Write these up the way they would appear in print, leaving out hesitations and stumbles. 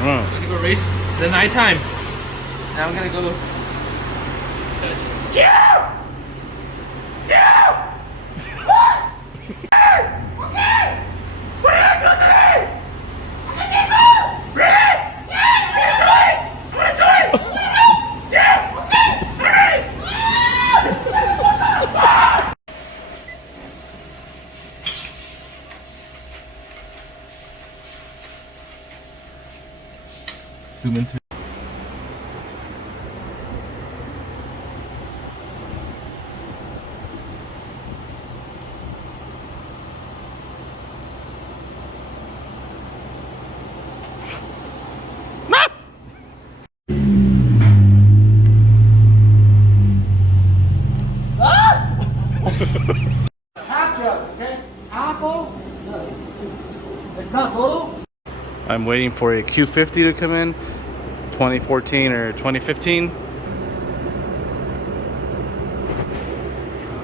I'm gonna go race the nighttime. Now I'm gonna go. Zoom into. Half jug, okay? Apple. It's not total. I'm waiting for a Q50 to come in, 2014 or 2015.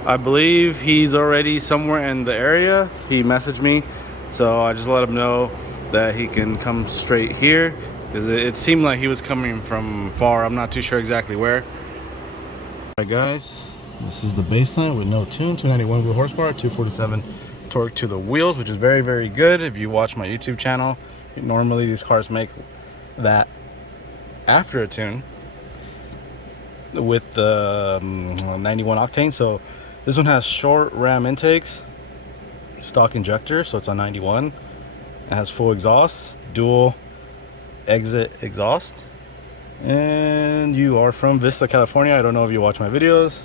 I believe he's already somewhere in the area. He messaged me, so I just let him know that he can come straight here, because it seemed like he was coming from far. I'm not too sure exactly where. Alright guys, this is the baseline with no tune, 291 wheel horsepower, 247 torque to the wheels, which is very, very good. If you watch my YouTube channel, normally these cars make that after a tune with the 91 octane. So this one has short ram intakes, stock injector, so it's on 91. It has full exhaust, dual exit exhaust. And you are from Vista, California. I don't know if you watch my videos,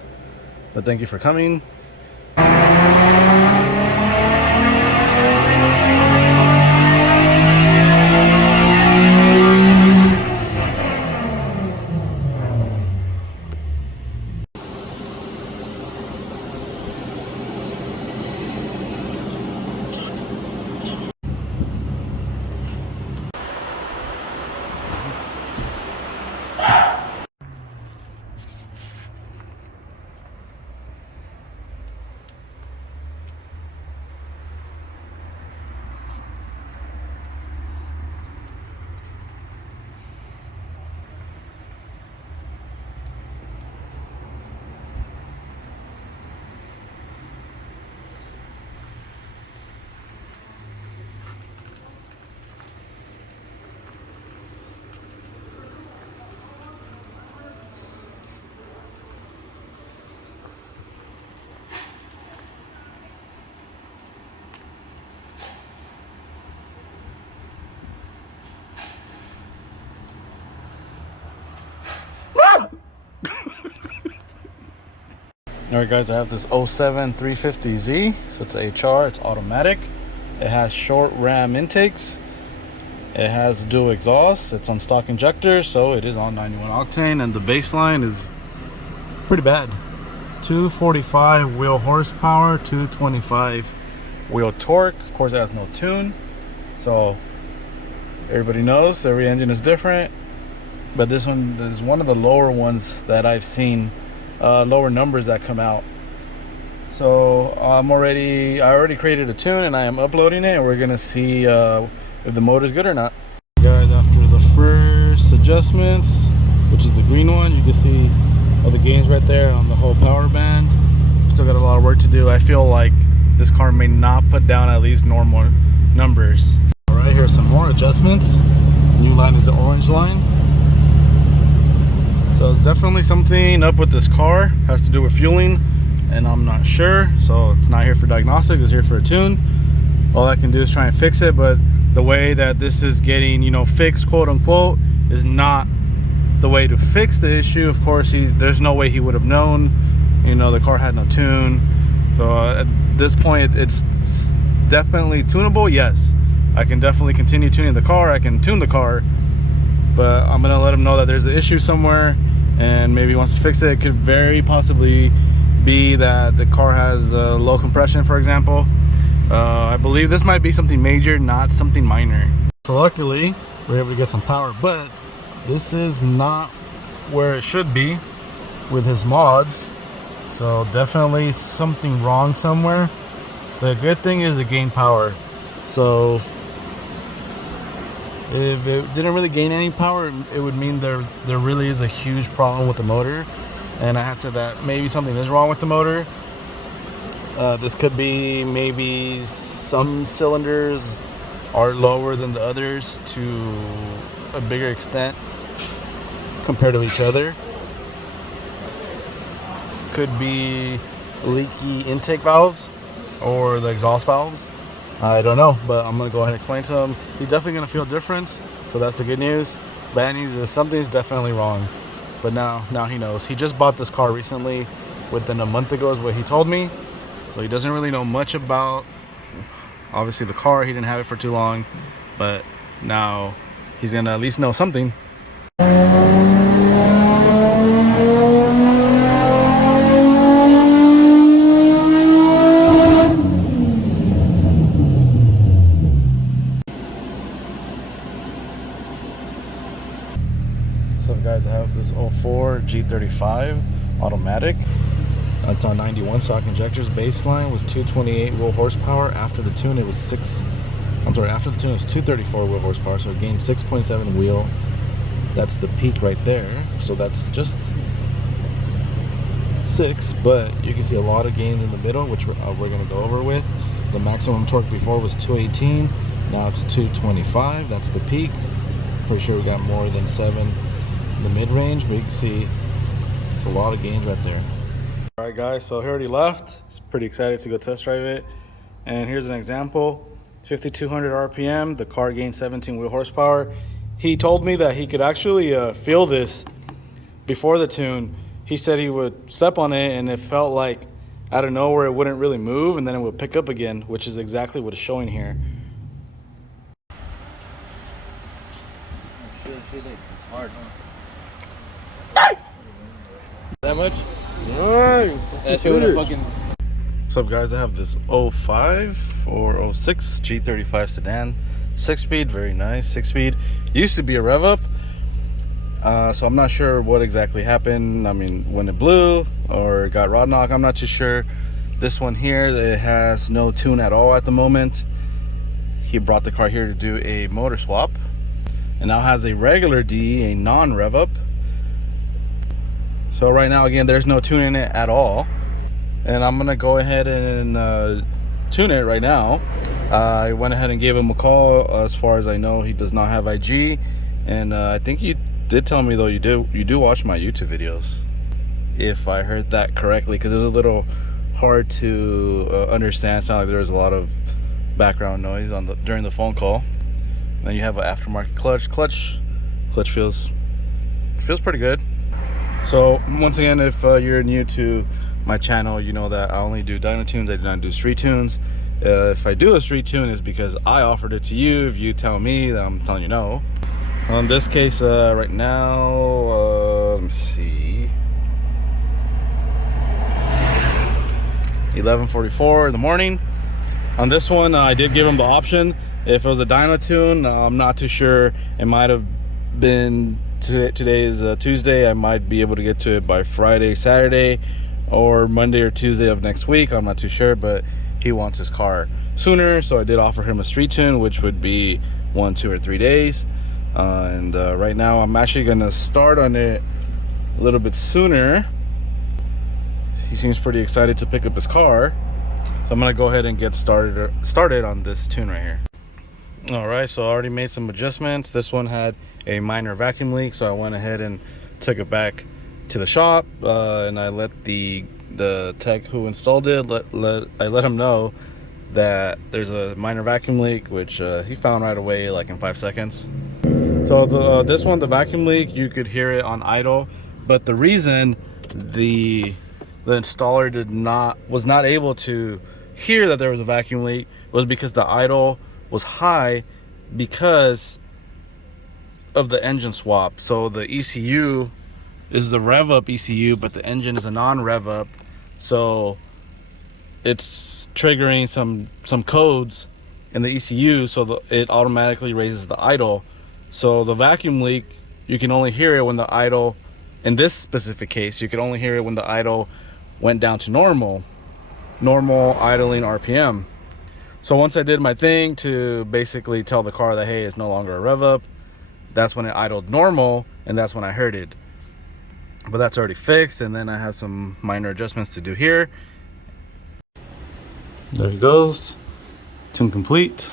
but thank you for coming. Alright guys, I have this 07 350Z, so it's HR, it's automatic. It has short ram intakes. It has dual exhaust. It's on stock injector, so it is on 91 octane, and the baseline is pretty bad. 245 wheel horsepower, 225 wheel torque. Of course, it has no tune, so everybody knows every engine is different. But this one is one of the lower ones that I've seen. Lower numbers that come out. So I already created a tune and I am uploading it, and we're gonna see if the motor is good or not. Guys, after the first adjustments, which is the green one, you can see all the gains right there on the whole power band. Still got a lot of work to do. I feel like this car may not put down at least normal numbers. All right, here's some more adjustments. New line is the orange line. So it's definitely something up with this car. Has to do with fueling, and I'm not sure. So it's not here for diagnostic, it's here for a tune. All I can do is try and fix it, but the way that this is getting, you know, fixed, quote unquote, is not the way to fix the issue. Of course, there's no way he would have known, you know, the car had no tune. So at this point, it's definitely tunable. Yes, I can definitely continue tuning the car. I can tune the car, but I'm gonna let him know that there's an issue somewhere, and maybe he wants to fix it. It could very possibly be that the car has low compression, for example. I believe this might be something major, not something minor. So luckily, we're able to get some power, but this is not where it should be with his mods. So definitely something wrong somewhere. The good thing is it gained power. So If it didn't really gain any power, it would mean there really is a huge problem with the motor. And I have said that maybe something is wrong with the motor. This could be maybe some cylinders are lower than the others to a bigger extent compared to each other. Could be leaky intake valves or the exhaust valves. I don't know, but I'm gonna go ahead and explain to him. He's definitely gonna feel a difference, so that's the good news. Bad news is something's definitely wrong, but now he knows. He just bought this car recently, within a month ago is what he told me, so he doesn't really know much about, obviously, the car. He didn't have it for too long, but now he's gonna at least know something. So guys, I have this 04 G35 automatic. It's on 91 stock injectors. Baseline was 228 wheel horsepower. After the tune it was after the tune it was 234 wheel horsepower, so it gained 6.7 wheel. That's the peak right there, so that's just 6, but you can see a lot of gains in the middle, which we're going to go over with. The maximum torque before was 218, now it's 225. That's the peak. Pretty sure we got more than 7 in the mid-range, but you can see it's a lot of gains right there. All right guys, so he already left. Pretty excited to go test drive it, and here's an example. 5200 RPM, the car gained 17 wheel horsepower. He told me that he could actually feel this before the tune. He said he would step on it and it felt like out of nowhere it wouldn't really move, and then it would pick up again, which is exactly what it's showing here. Shit, it's hard. That much? No. That shit would have fucking. What's up guys, I have this 05 or 06 G35 sedan, 6-speed, very nice, 6-speed. Used to be a rev up, so I'm not sure what exactly happened. I mean, when it blew or got rod knock, I'm not too sure. This one here, it has no tune at all at the moment. He brought the car here to do a motor swap, and now has a regular D, a non-rev up. So right now, again, there's no tune in it at all. And I'm gonna go ahead and tune it right now. I went ahead and gave him a call. As far as I know, he does not have IG, and I think you did tell me though you do watch my YouTube videos, if I heard that correctly, because it was a little hard to understand. It sounded like there was a lot of background noise on during the phone call. And then you have an aftermarket clutch feels pretty good. So once again, if you're new to my channel, you know that I only do dyno tunes. I do not do street tunes. If I do a street tune, it's because I offered it to you. If you tell me, then I'm telling you no. On this case, right now, let me see, 11:44 in the morning. On this one, I did give him the option. If it was a dyno tune, I'm not too sure. It might have been today is Tuesday. I might be able to get to it by Friday, Saturday, or Monday or Tuesday of next week. I'm not too sure, but he wants his car sooner, so I did offer him a street tune, which would be 1, 2, or 3 days. And right now I'm actually gonna start on it a little bit sooner. He seems pretty excited to pick up his car, so I'm gonna go ahead and get started on this tune right here. All right, so I already made some adjustments. This one had a minor vacuum leak, so I went ahead and took it back to the shop, and I let the tech who installed it I let him know that there's a minor vacuum leak, which he found right away, like in 5 seconds. So this one, the vacuum leak, you could hear it on idle, but the reason the installer was not able to hear that there was a vacuum leak was because the idle was high because of the engine swap. So the ECU is the rev up ECU, but the engine is a non-rev up, so it's triggering some codes in the ECU, so it automatically raises the idle. So the vacuum leak, you can only hear it when the idle, in this specific case, you can only hear it when the idle went down to normal idling RPM. So once I did my thing to basically tell the car that, hey, it's no longer a rev up, that's when it idled normal, and that's when I heard it. But that's already fixed, and then I have some minor adjustments to do here. There he goes. Tune complete.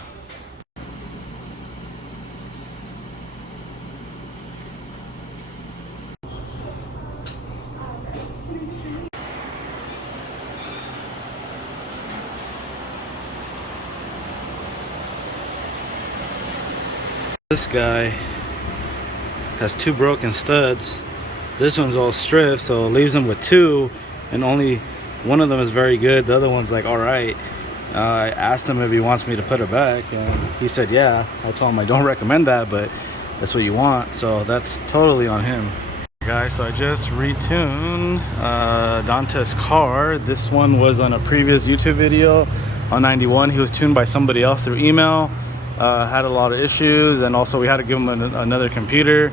This guy has 2 broken studs. This one's all stripped, so it leaves him with 2, and only one of them is very good. The other one's like all right. I asked him if he wants me to put it back, and he said yeah. I told him I don't recommend that, but that's what you want, so that's totally on him. Guys, so I just retuned Dante's car. This one was on a previous YouTube video on 91. He was tuned by somebody else through email. Had a lot of issues, and also we had to give him another computer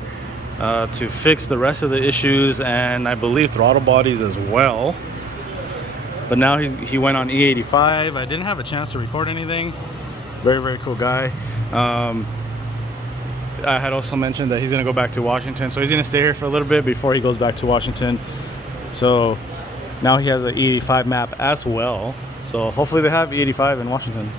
to fix the rest of the issues, and I believe throttle bodies as well. But now he went on E85. I didn't have a chance to record anything. Very, very cool guy. I had also mentioned that he's gonna go back to Washington, so he's gonna stay here for a little bit before he goes back to Washington. So now he has an E85 map as well, so hopefully they have E85 in Washington.